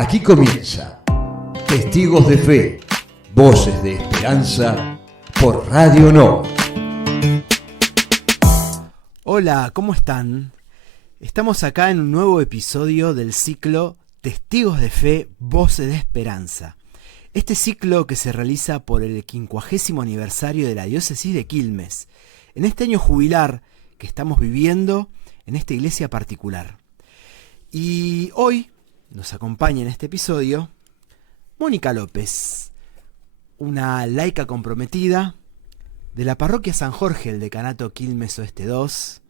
Aquí comienza Testigos de Fe, Voces de Esperanza por Radio No. Hola, ¿cómo están? Estamos acá en un nuevo episodio del ciclo Testigos de Fe, Voces de Esperanza. Este ciclo que se realiza por el 50º aniversario de la diócesis de Quilmes, en este año jubilar que estamos viviendo en esta iglesia particular. Y hoy nos acompaña en este episodio Mónica López, una laica comprometida de la parroquia San Jorge, el decanato Quilmes Oeste 2,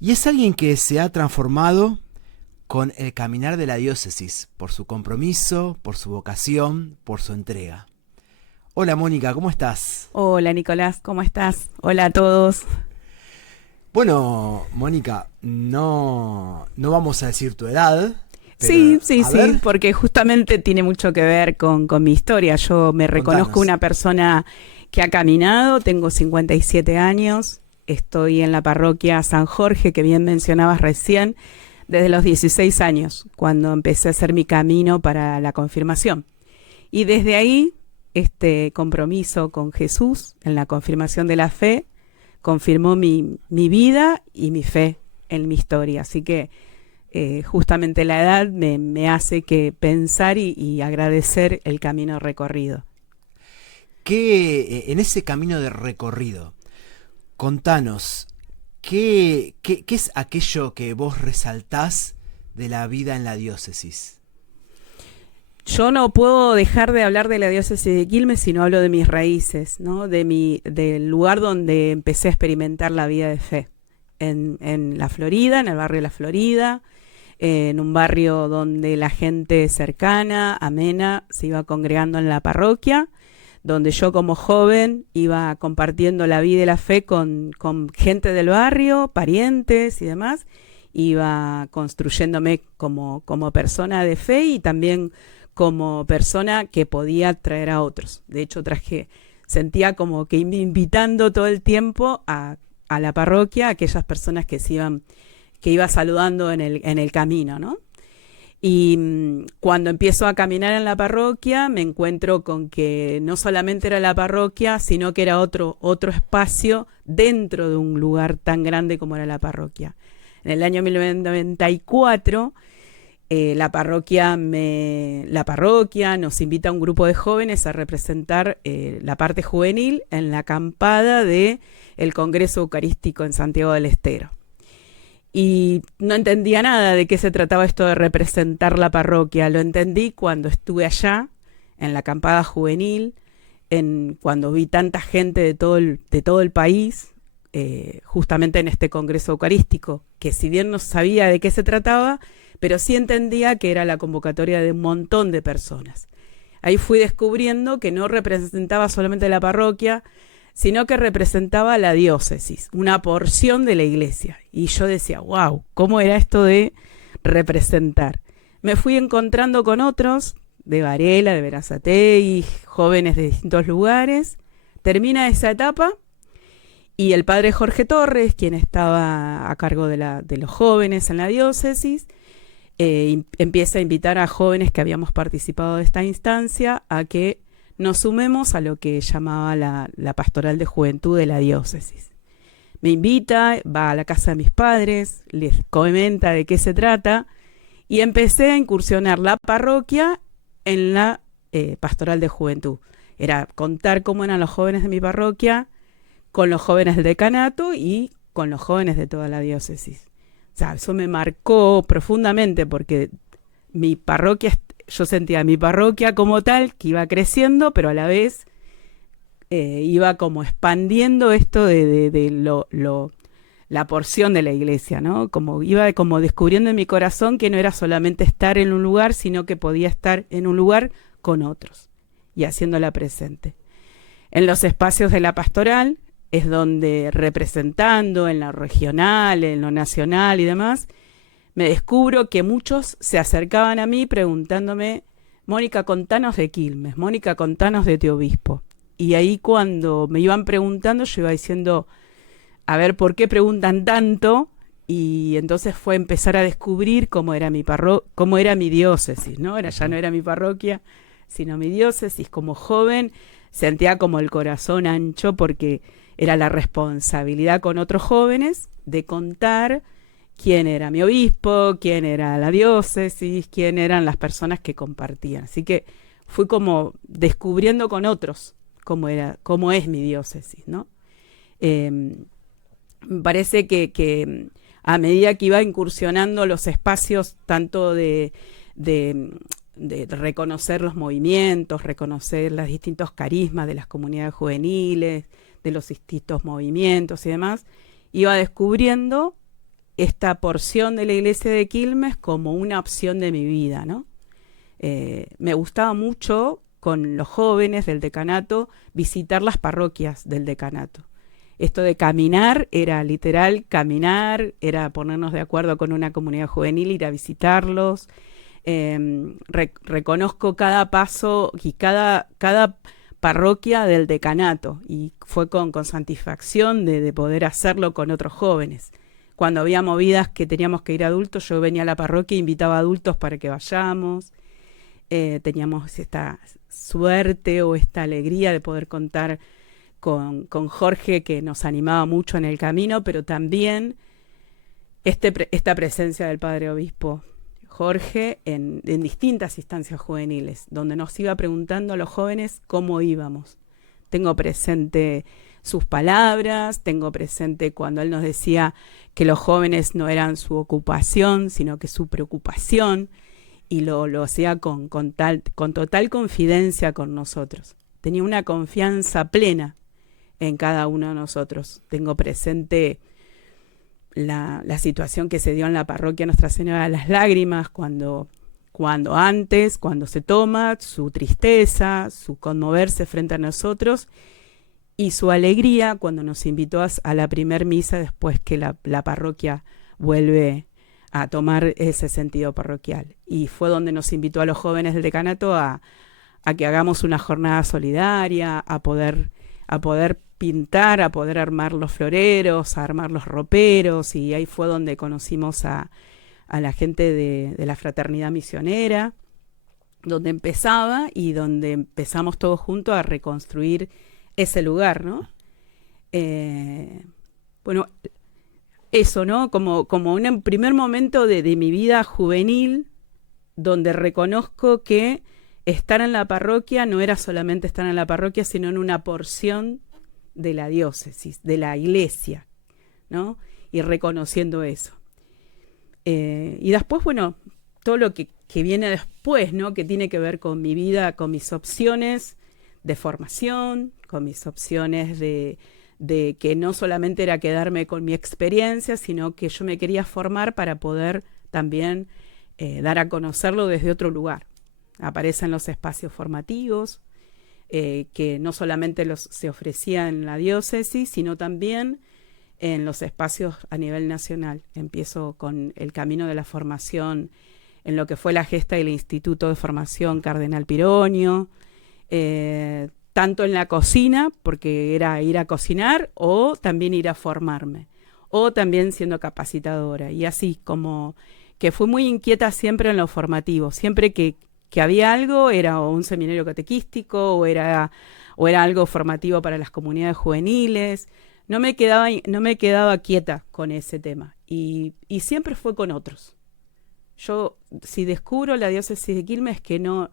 y es alguien que se ha transformado con el caminar de la diócesis, por su compromiso, por su vocación, por su entrega. Hola Mónica, ¿cómo estás? Hola Nicolás, ¿cómo estás? Hola a todos. Bueno, Mónica, no vamos a decir tu edad. Pero, sí, porque justamente tiene mucho que ver con mi historia. Yo me reconozco una persona que ha caminado, tengo 57 años, estoy en la parroquia San Jorge, que bien mencionabas recién, desde los 16 años, cuando empecé a hacer mi camino para la confirmación. Y desde ahí, este compromiso con Jesús en la confirmación de la fe, confirmó mi vida y mi fe en mi historia. Así que justamente la edad me hace que pensar y agradecer el camino recorrido. En ese camino de recorrido, contanos, ¿qué es aquello que vos resaltás de la vida en la diócesis? Yo no puedo dejar de hablar de la diócesis de Quilmes si no hablo de mis raíces, ¿no? Del lugar donde empecé a experimentar la vida de fe. En la Florida, en el barrio de la Florida, en un barrio donde la gente cercana, amena, se iba congregando en la parroquia, donde yo como joven iba compartiendo la vida y la fe con gente del barrio, parientes y demás, iba construyéndome como persona de fe y también como persona que podía traer a otros. De hecho, sentía como que iba invitando todo el tiempo a la parroquia a aquellas personas que iba saludando en el camino, ¿no? Y cuando empiezo a caminar en la parroquia, me encuentro con que no solamente era la parroquia, sino que era otro espacio dentro de un lugar tan grande como era la parroquia. En el año 1994, la parroquia nos invita a un grupo de jóvenes a representar la parte juvenil en la acampada del Congreso Eucarístico en Santiago del Estero. Y no entendía nada de qué se trataba esto de representar la parroquia. Lo entendí cuando estuve allá, en la acampada juvenil, cuando vi tanta gente de todo el país, justamente en este Congreso Eucarístico, que si bien no sabía de qué se trataba, pero sí entendía que era la convocatoria de un montón de personas. Ahí fui descubriendo que no representaba solamente la parroquia, sino que representaba la diócesis, una porción de la iglesia. Y yo decía, wow, ¿cómo era esto de representar? Me fui encontrando con otros, de Varela, de Berazategui, jóvenes de distintos lugares. Termina esa etapa y el padre Jorge Torres, quien estaba a cargo de los jóvenes en la diócesis, empieza a invitar a jóvenes que habíamos participado de esta instancia a que nos sumemos a lo que llamaba la pastoral de juventud de la diócesis. Me invita, va a la casa de mis padres, les comenta de qué se trata y empecé a incursionar la parroquia en la pastoral de juventud. Era contar cómo eran los jóvenes de mi parroquia con los jóvenes del decanato y con los jóvenes de toda la diócesis. O sea, eso me marcó profundamente porque yo sentía mi parroquia como tal, que iba creciendo, pero a la vez iba como expandiendo esto de la porción de la iglesia, ¿no? Iba como descubriendo en mi corazón que no era solamente estar en un lugar, sino que podía estar en un lugar con otros y haciéndola presente. En los espacios de la pastoral es donde representando en lo regional, en lo nacional y demás, me descubro que muchos se acercaban a mí preguntándome, Mónica, contanos de Quilmes, Mónica, contanos de Teobispo. Y ahí cuando me iban preguntando, yo iba diciendo, a ver, ¿por qué preguntan tanto? Y entonces fue empezar a descubrir cómo era cómo era mi diócesis, ¿no? Ya no era mi parroquia, sino mi diócesis. Como joven sentía como el corazón ancho porque era la responsabilidad con otros jóvenes de contar quién era mi obispo, quién era la diócesis, quién eran las personas que compartían. Así que fui como descubriendo con otros cómo es mi diócesis, ¿no? Me parece que a medida que iba incursionando los espacios tanto de reconocer los movimientos, reconocer los distintos carismas de las comunidades juveniles, de los distintos movimientos y demás, iba descubriendo esta porción de la iglesia de Quilmes como una opción de mi vida, ¿no? Me gustaba mucho con los jóvenes del decanato visitar las parroquias del decanato. Esto de caminar era literal caminar, era ponernos de acuerdo con una comunidad juvenil, ir a visitarlos. Reconozco cada paso y cada parroquia del decanato, y fue con satisfacción de poder hacerlo con otros jóvenes. Cuando había movidas que teníamos que ir adultos, yo venía a la parroquia e invitaba a adultos para que vayamos. Teníamos esta suerte o esta alegría de poder contar con Jorge, que nos animaba mucho en el camino, pero también esta presencia del Padre Obispo Jorge en distintas instancias juveniles, donde nos iba preguntando a los jóvenes cómo íbamos. Tengo presente sus palabras, tengo presente cuando él nos decía que los jóvenes no eran su ocupación, sino que su preocupación, y lo hacía con total confidencia con nosotros. Tenía una confianza plena en cada uno de nosotros. Tengo presente la situación que se dio en la parroquia Nuestra Señora de las Lágrimas, cuando se toma su tristeza, su conmoverse frente a nosotros, y su alegría cuando nos invitó a la primer misa después que la parroquia vuelve a tomar ese sentido parroquial. Y fue donde nos invitó a los jóvenes del decanato a que hagamos una jornada solidaria, a poder pintar, a poder armar los floreros, a armar los roperos, y ahí fue donde conocimos a la gente de la fraternidad misionera, donde empezaba y donde empezamos todos juntos a reconstruir ese lugar, ¿no? Bueno, eso, ¿no? Como un primer momento de mi vida juvenil, donde reconozco que estar en la parroquia no era solamente estar en la parroquia, sino en una porción de la diócesis, de la iglesia, ¿no? Y reconociendo eso. Y después, bueno, todo lo que viene después, ¿no? Que tiene que ver con mi vida, con mis opciones de formación, con mis opciones de que no solamente era quedarme con mi experiencia, sino que yo me quería formar para poder también dar a conocerlo desde otro lugar. Aparecen los espacios formativos, que no solamente se ofrecían en la diócesis, sino también en los espacios a nivel nacional. Empiezo con el camino de la formación en lo que fue la gesta del Instituto de Formación Cardenal Pironio, tanto en la cocina, porque era ir a cocinar, o también ir a formarme, o también siendo capacitadora, y así como que fui muy inquieta siempre en lo formativo. Siempre que había algo, era o un seminario catequístico o era algo formativo para las comunidades juveniles. No me quedaba quieta con ese tema, y siempre fue con otros. Yo, si descubro la diócesis de Quilmes, que uno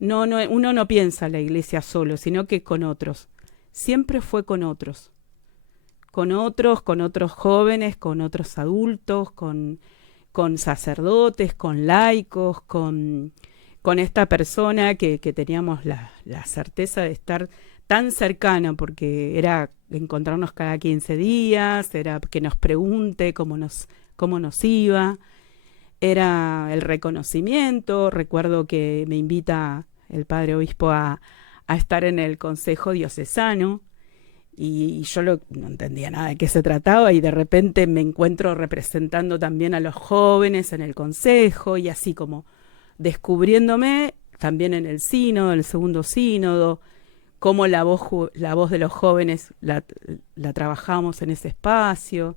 no piensa en la iglesia solo, sino que con otros. Siempre fue con otros jóvenes, con otros adultos, con sacerdotes, con laicos, con esta persona que teníamos la certeza de estar tan cercana, porque era encontrarnos cada 15 días, era que nos pregunte cómo nos iba, era el reconocimiento. Recuerdo que me invita el Padre Obispo a estar en el Consejo Diocesano, y yo no entendía nada de qué se trataba, y de repente me encuentro representando también a los jóvenes en el Consejo, y así como descubriéndome también en el sínodo, el segundo sínodo, cómo la voz de los jóvenes la trabajamos en ese espacio.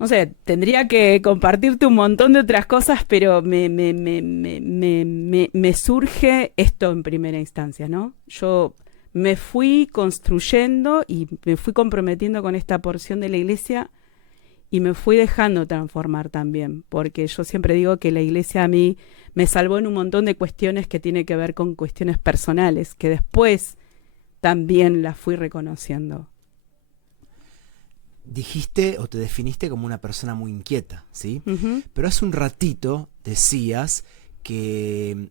No sé, tendría que compartirte un montón de otras cosas, pero me surge esto en primera instancia, ¿no? Yo me fui construyendo y me fui comprometiendo con esta porción de la iglesia y me fui dejando transformar también, porque yo siempre digo que la iglesia a mí me salvó en un montón de cuestiones que tiene que ver con cuestiones personales, que después también las fui reconociendo. Dijiste o te definiste como una persona muy inquieta, ¿sí? Uh-huh. Pero hace un ratito decías que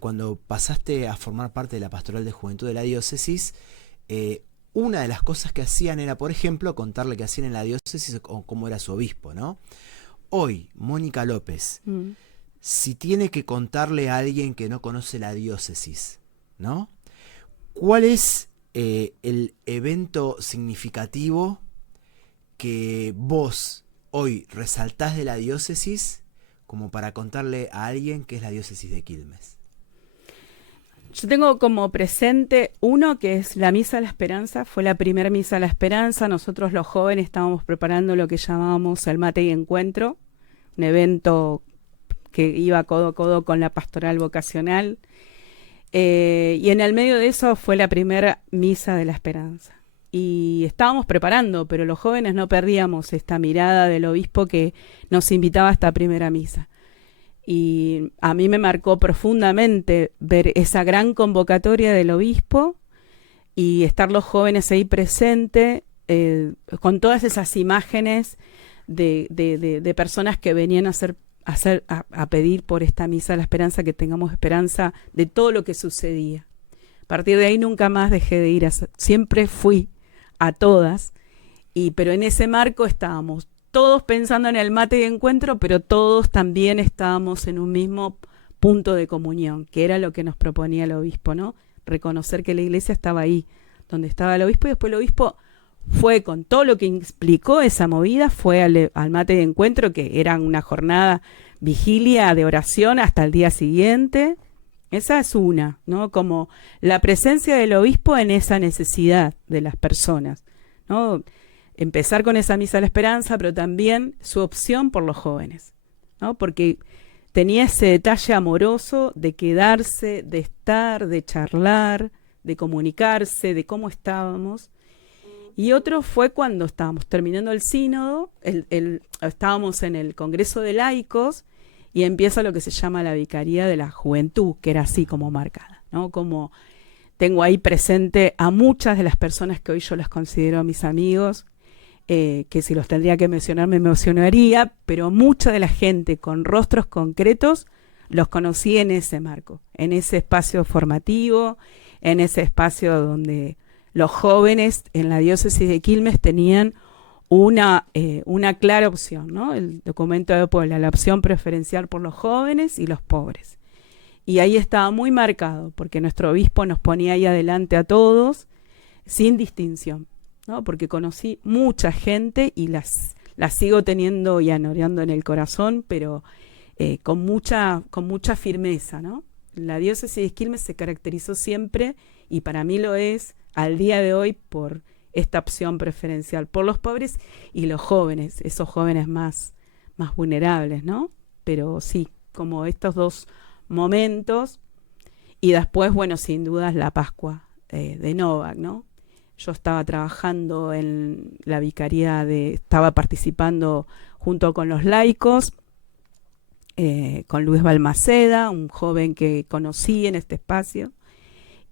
cuando pasaste a formar parte de la Pastoral de Juventud de la Diócesis, una de las cosas que hacían era, por ejemplo, contarle qué hacían en la diócesis o cómo era su obispo, ¿no? Hoy, Mónica López, si tiene que contarle a alguien que no conoce la diócesis, ¿no? ¿Cuál es el evento significativo que vos hoy resaltás de la diócesis como para contarle a alguien qué es la diócesis de Quilmes? Yo tengo como presente uno que es la Misa de la Esperanza. Fue la primera Misa de la Esperanza. Nosotros los jóvenes estábamos preparando lo que llamábamos el Mate y Encuentro, un evento que iba codo a codo con la pastoral vocacional. Y en el medio de eso fue la primera Misa de la Esperanza. Y estábamos preparando, pero los jóvenes no perdíamos esta mirada del obispo que nos invitaba a esta primera misa. Y a mí me marcó profundamente ver esa gran convocatoria del obispo y estar los jóvenes ahí presentes, con todas esas imágenes de personas que venían a pedir por esta Misa de la Esperanza, que tengamos esperanza de todo lo que sucedía. A partir de ahí nunca más dejé de ir, siempre fui a todas, pero en ese marco estábamos todos pensando en el mate y encuentro, pero todos también estábamos en un mismo punto de comunión, que era lo que nos proponía el obispo, ¿no? Reconocer que la iglesia estaba ahí, donde estaba el obispo, y después el obispo fue con todo lo que implicó esa movida, fue al mate de encuentro, que era una jornada vigilia de oración hasta el día siguiente. Esa es una, ¿no? Como la presencia del obispo en esa necesidad de las personas, ¿no? Empezar con esa Misa de la Esperanza, pero también su opción por los jóvenes, ¿no? Porque tenía ese detalle amoroso de quedarse, de estar, de charlar, de comunicarse, de cómo estábamos. Y otro fue cuando estábamos terminando el sínodo, estábamos en el Congreso de Laicos, y empieza lo que se llama la Vicaría de la Juventud, que era así como marcada, ¿no? Como tengo ahí presente a muchas de las personas que hoy yo las considero mis amigos, que si los tendría que mencionar me emocionaría, pero mucha de la gente con rostros concretos los conocí en ese marco, en ese espacio formativo, en ese espacio donde los jóvenes en la diócesis de Quilmes tenían una clara opción, ¿no? El documento de Puebla, la opción preferencial por los jóvenes y los pobres. Y ahí estaba muy marcado, porque nuestro obispo nos ponía ahí adelante a todos, sin distinción, ¿no? Porque conocí mucha gente y las sigo teniendo y añorando en el corazón, pero con mucha firmeza, ¿no? La diócesis de Quilmes se caracterizó siempre, y para mí lo es al día de hoy, por esta opción preferencial por los pobres y los jóvenes, esos jóvenes más vulnerables, ¿no? Pero sí, como estos dos momentos. Y después, bueno, sin dudas la Pascua de Novak, ¿no? Yo estaba trabajando en la vicaría estaba participando junto con los laicos, con Luis Balmaceda, un joven que conocí en este espacio,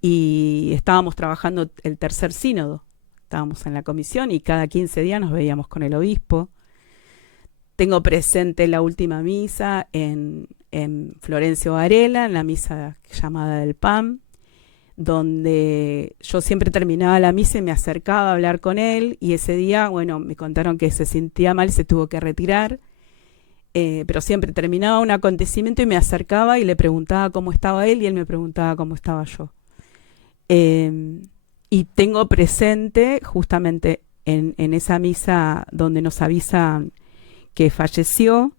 y estábamos trabajando el tercer sínodo. Estábamos en la comisión y cada 15 días nos veíamos con el obispo. Tengo presente la última misa en Florencio Varela, en la misa llamada del PAM, donde yo siempre terminaba la misa y me acercaba a hablar con él, y ese día, bueno, me contaron que se sentía mal y se tuvo que retirar, pero siempre terminaba un acontecimiento y me acercaba y le preguntaba cómo estaba él y él me preguntaba cómo estaba yo. Y tengo presente justamente en esa misa donde nos avisan que falleció,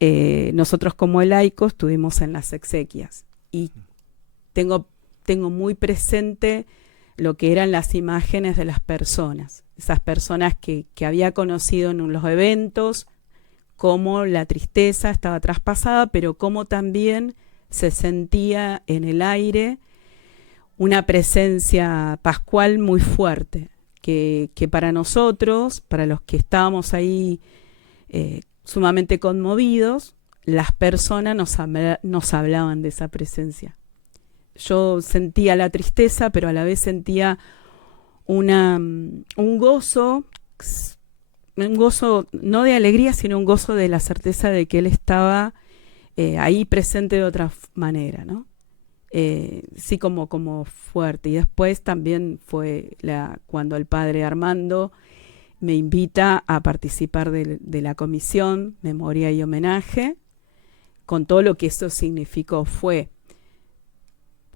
nosotros como laicos estuvimos en las exequias, y tengo muy presente lo que eran las imágenes de las personas, esas personas que había conocido en los eventos, cómo la tristeza estaba traspasada, pero cómo también se sentía en el aire una presencia pascual muy fuerte, que para nosotros, para los que estábamos ahí sumamente conmovidos, las personas nos hablaban de esa presencia. Yo sentía la tristeza, pero a la vez sentía un gozo no de alegría, sino un gozo de la certeza de que Él estaba ahí presente de otra manera, ¿no? Sí, como fuerte. Y después también fue cuando el padre Armando me invita a participar de la comisión Memoria y Homenaje, con todo lo que eso significó. Fue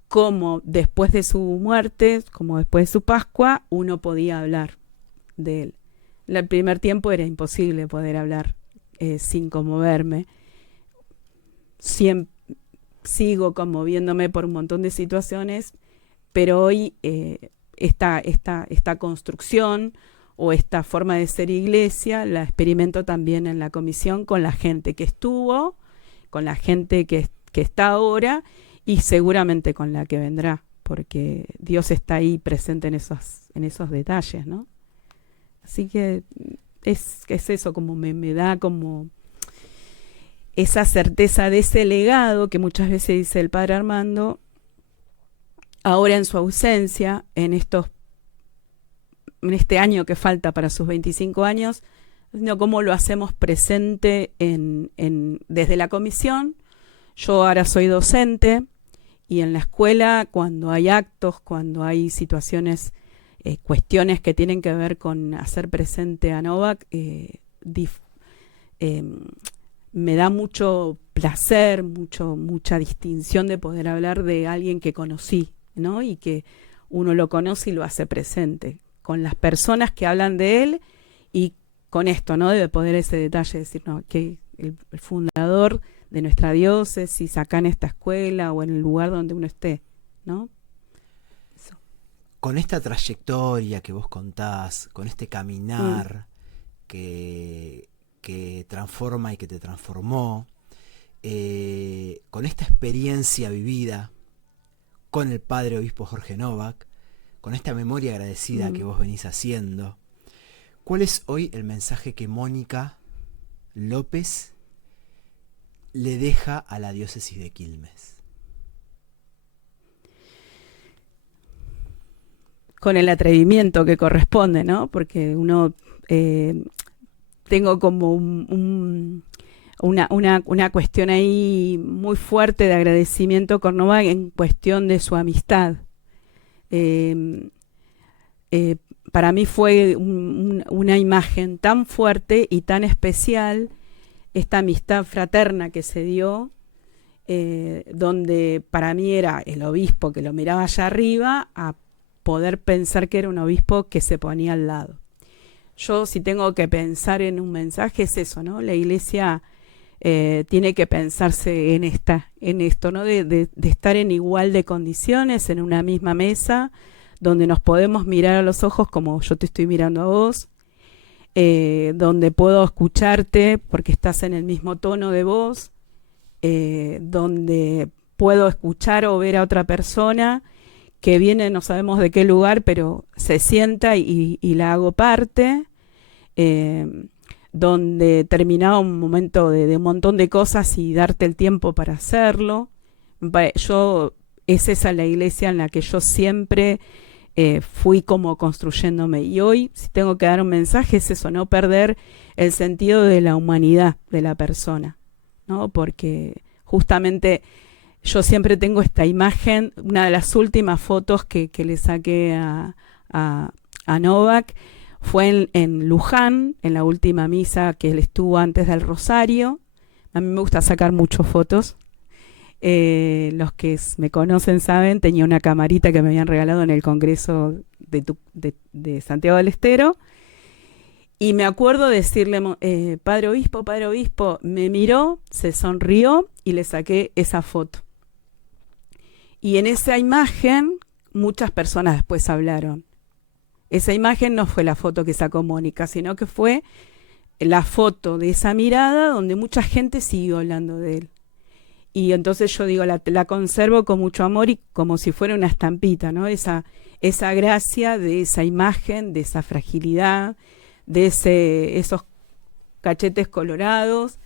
como después de su muerte, como después de su Pascua, uno podía hablar de él. En el primer tiempo era imposible poder hablar sin conmoverme. Sigo conmoviéndome por un montón de situaciones, pero hoy esta construcción o esta forma de ser iglesia la experimento también en la comisión con la gente que estuvo, con la gente que está ahora y seguramente con la que vendrá, porque Dios está ahí presente en esos detalles, ¿no? Así que es eso, como me da como esa certeza de ese legado que muchas veces dice el padre Armando, ahora en su ausencia, en este año que falta para sus 25 años, sino cómo lo hacemos presente desde la comisión. Yo ahora soy docente y en la escuela, cuando hay actos, cuando hay situaciones, cuestiones que tienen que ver con hacer presente a Novak, me da mucho placer, mucha distinción de poder hablar de alguien que conocí, ¿no? Y que uno lo conoce y lo hace presente, con las personas que hablan de él y con esto, ¿no? De poder ese detalle, decir, no, que el fundador de nuestra diócesis, acá en esta escuela o en el lugar donde uno esté, ¿no? Eso. Con esta trayectoria que vos contás, con este caminar que transforma y que te transformó, con esta experiencia vivida con el padre obispo Jorge Novak, con esta memoria agradecida que vos venís haciendo, ¿cuál es hoy el mensaje que Mónica López le deja a la diócesis de Quilmes? Con el atrevimiento que corresponde, ¿no? Porque uno tengo como una cuestión ahí muy fuerte de agradecimiento con Novak en cuestión de su amistad. Para mí fue una imagen tan fuerte y tan especial esta amistad fraterna que se dio, donde para mí era el obispo que lo miraba allá arriba a poder pensar que era un obispo que se ponía al lado. Yo, si tengo que pensar en un mensaje, es eso, ¿no? La iglesia tiene que pensarse en esto, ¿no? De estar en igual de condiciones, en una misma mesa, donde nos podemos mirar a los ojos como yo te estoy mirando a vos, donde puedo escucharte porque estás en el mismo tono de voz, donde puedo escuchar o ver a otra persona que viene, no sabemos de qué lugar, pero se sienta y la hago parte, donde terminaba un momento de un montón de cosas y darte el tiempo para hacerlo. Es esa la iglesia en la que yo siempre fui como construyéndome. Y hoy, si tengo que dar un mensaje, es eso, no perder el sentido de la humanidad de la persona, ¿no? Porque justamente yo siempre tengo esta imagen, una de las últimas fotos que le saqué a Novak fue en Luján, en la última misa que él estuvo antes del Rosario. A mí me gusta sacar muchas fotos. Los que me conocen saben, tenía una camarita que me habían regalado en el Congreso de Santiago del Estero. Y me acuerdo decirle, Padre Obispo, me miró, se sonrió y le saqué esa foto. Y en esa imagen, muchas personas después hablaron. Esa imagen no fue la foto que sacó Mónica, sino que fue la foto de esa mirada donde mucha gente siguió hablando de él. Y entonces yo digo, la conservo con mucho amor y como si fuera una estampita, ¿no? Esa gracia de esa imagen, de esa fragilidad, de esos cachetes colorados,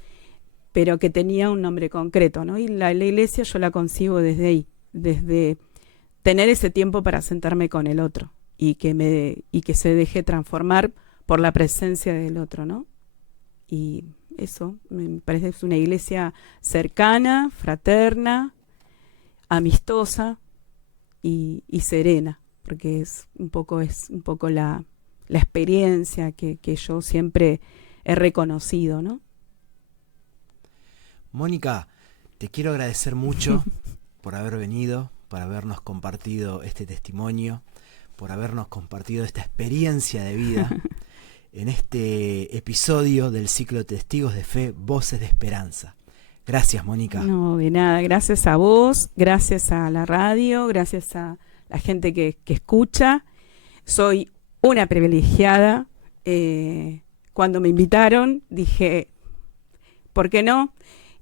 pero que tenía un nombre concreto, ¿no? Y la iglesia yo la concibo desde ahí, desde tener ese tiempo para sentarme con el otro y que se deje transformar por la presencia del otro, ¿no? Y eso me parece que es una iglesia cercana, fraterna, amistosa y serena, porque es un poco la experiencia que yo siempre he reconocido, ¿no? Mónica, te quiero agradecer mucho por haber venido, por habernos compartido este testimonio, por habernos compartido esta experiencia de vida en este episodio del ciclo Testigos de Fe, Voces de Esperanza. Gracias, Mónica. No, de nada, gracias a vos, gracias a la radio, gracias a la gente que escucha. Soy una privilegiada. Cuando me invitaron dije, ¿por qué no?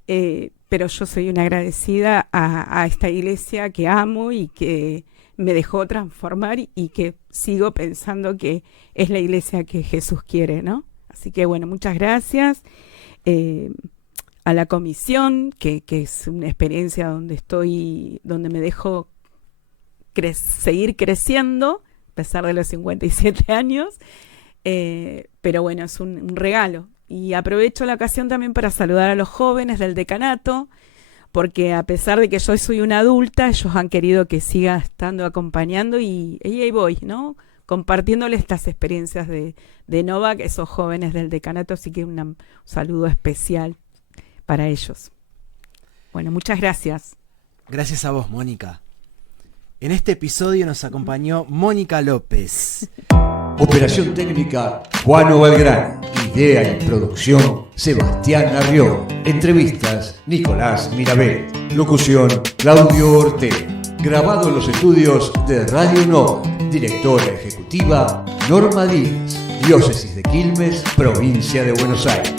Pero yo soy una agradecida a esta iglesia que amo y que me dejó transformar y que sigo pensando que es la iglesia que Jesús quiere, ¿no? Así que bueno, muchas gracias a la comisión, que es una experiencia donde me dejo seguir creciendo, a pesar de los 57 años, pero bueno, es un regalo. Y aprovecho la ocasión también para saludar a los jóvenes del decanato, porque a pesar de que yo soy una adulta, ellos han querido que siga estando acompañando y ahí voy, ¿no? Compartiéndoles estas experiencias de Nova, que esos jóvenes del decanato, así que un saludo especial para ellos. Bueno, muchas gracias. Gracias a vos, Mónica. En este episodio nos acompañó Mónica López. Operación técnica, Juan Ovalgrán. Idea y producción, Sebastián Arrió. Entrevistas, Nicolás Mirabel. Locución, Claudio Ortega. Grabado en los estudios de Radio Nova. Directora ejecutiva, Norma Díaz. Diócesis de Quilmes, Provincia de Buenos Aires.